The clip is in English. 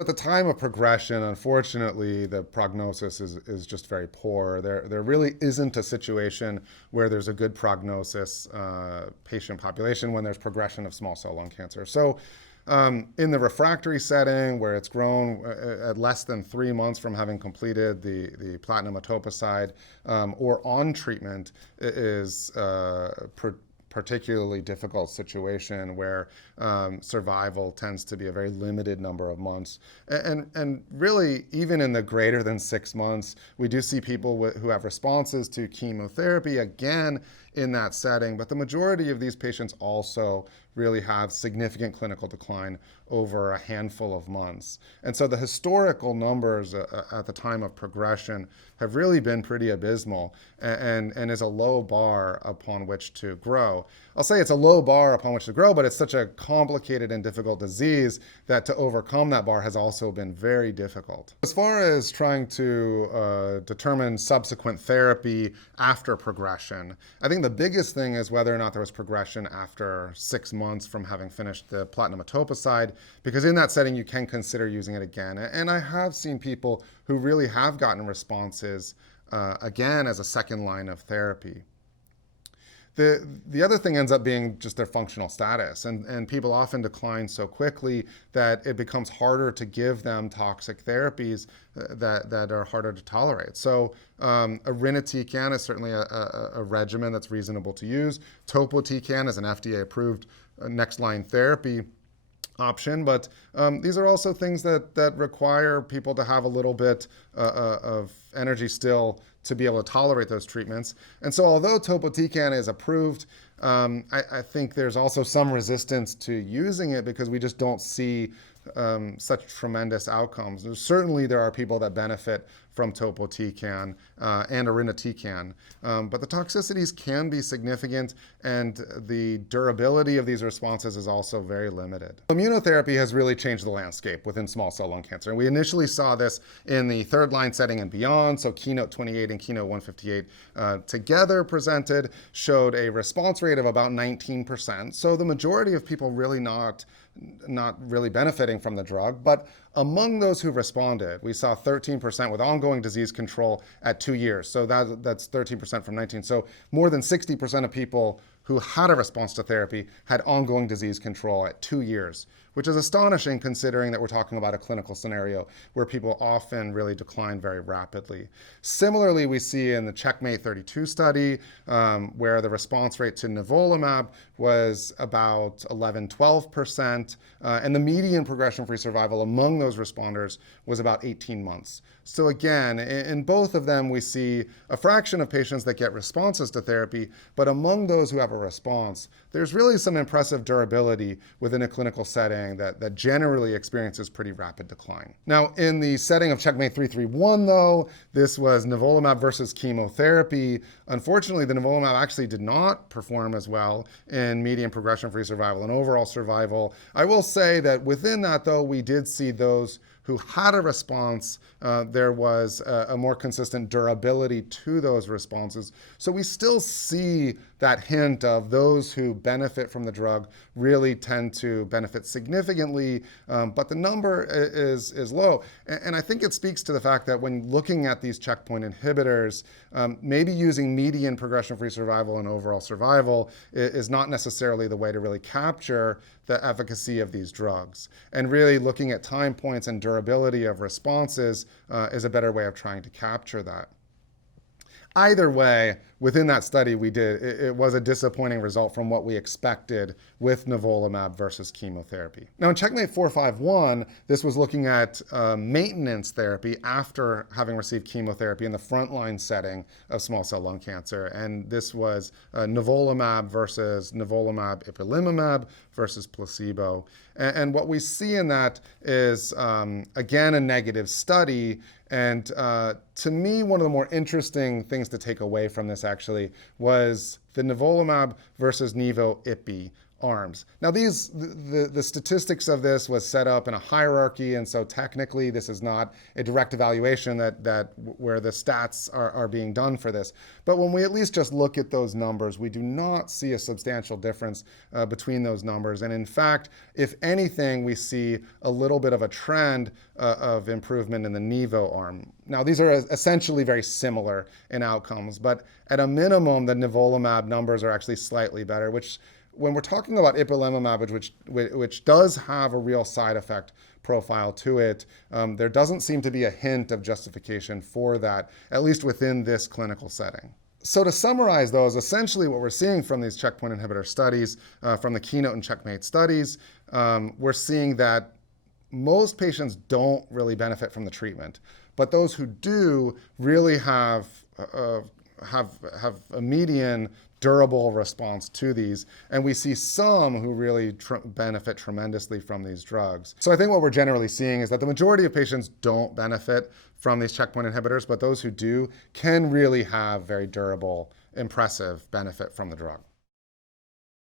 At the time of progression, unfortunately, the prognosis is just very poor. There really isn't a situation where there's a good prognosis patient population when there's progression of small cell lung cancer. So in the refractory setting, where it's grown at less than 3 months from having completed the platinum etoposide or on treatment, is particularly difficult situation where survival tends to be a very limited number of months. And really, even in the greater than 6 months, we do see people who have responses to chemotherapy, again, in that setting. But the majority of these patients also really have significant clinical decline over a handful of months. And so the historical numbers at the time of progression have really been pretty abysmal and is a low bar upon which to grow. I'll say it's a low bar upon which to grow, but it's such a complicated and difficult disease that to overcome that bar has also been very difficult. As far as trying to determine subsequent therapy after progression, I think the biggest thing is whether or not there was progression after 6 months from having finished the platinum etoposide, because in that setting you can consider using it again. And I have seen people who really have gotten responses again as a second line of therapy. The other thing ends up being just their functional status, and people often decline so quickly that it becomes harder to give them toxic therapies that are harder to tolerate. So irinotecan is certainly a regimen that's reasonable to use. Topotecan is an FDA-approved next-line therapy option, but these are also things that require people to have a little bit of energy still to be able to tolerate those treatments. And so although topotecan is approved, I think there's also some resistance to using it because we just don't see such tremendous outcomes. Certainly there are people that benefit from topotecan and irinotecan, but the toxicities can be significant and the durability of these responses is also very limited. Immunotherapy has really changed the landscape within small cell lung cancer. And we initially saw this in the third line setting and beyond. So Keynote 28 and Keynote 158 together presented showed a response rate of about 19%. So the majority of people really not really benefiting from the drug. But among those who responded, we saw 13% with ongoing disease control at 2 years. So that's 13% from 19. So more than 60% of people who had a response to therapy had ongoing disease control at 2 years, which is astonishing considering that we're talking about a clinical scenario where people often really decline very rapidly. Similarly, we see in the Checkmate 32 study where the response rate to nivolumab was about 11-12%, and the median progression-free survival among those responders was about 18 months. So again, in both of them, we see a fraction of patients that get responses to therapy, but among those who have a response, there's really some impressive durability within a clinical setting that generally experiences pretty rapid decline. Now, in the setting of Checkmate 331, though, this was nivolumab versus chemotherapy. Unfortunately, the nivolumab actually did not perform as well in median progression-free survival and overall survival. I will say that within that, though, we did see those who had a response, there was a more consistent durability to those responses. So we still see that hint of those who benefit from the drug really tend to benefit significantly, but the number is low. And I think it speaks to the fact that when looking at these checkpoint inhibitors, maybe using median progression-free survival and overall survival is not necessarily the way to really capture the efficacy of these drugs. And really looking at time points and durability of responses is a better way of trying to capture that. Either way, within that study it was a disappointing result from what we expected with nivolumab versus chemotherapy. Now in Checkmate 451, this was looking at maintenance therapy after having received chemotherapy in the frontline setting of small cell lung cancer. And this was nivolumab versus nivolumab ipilimumab versus placebo. And what we see in that is, again, a negative study. And to me, one of the more interesting things to take away from this actually was the nivolumab versus nivo-ipi arms. Now the statistics of this was set up in a hierarchy, and so technically this is not a direct evaluation that where the stats are being done for this. But when we at least just look at those numbers, we do not see a substantial difference between those numbers. And in fact, if anything, we see a little bit of a trend of improvement in the Nivo arm. Now these are essentially very similar in outcomes, but at a minimum, the nivolumab numbers are actually slightly better, which when we're talking about ipilimumab, which does have a real side effect profile to it, there doesn't seem to be a hint of justification for that, at least within this clinical setting. So to summarize those, essentially what we're seeing from these checkpoint inhibitor studies, from the Keynote and Checkmate studies, we're seeing that most patients don't really benefit from the treatment, but those who do really have a median durable response to these, and we see some who really benefit tremendously from these drugs. So I think what we're generally seeing is that the majority of patients don't benefit from these checkpoint inhibitors, but those who do can really have very durable, impressive benefit from the drug.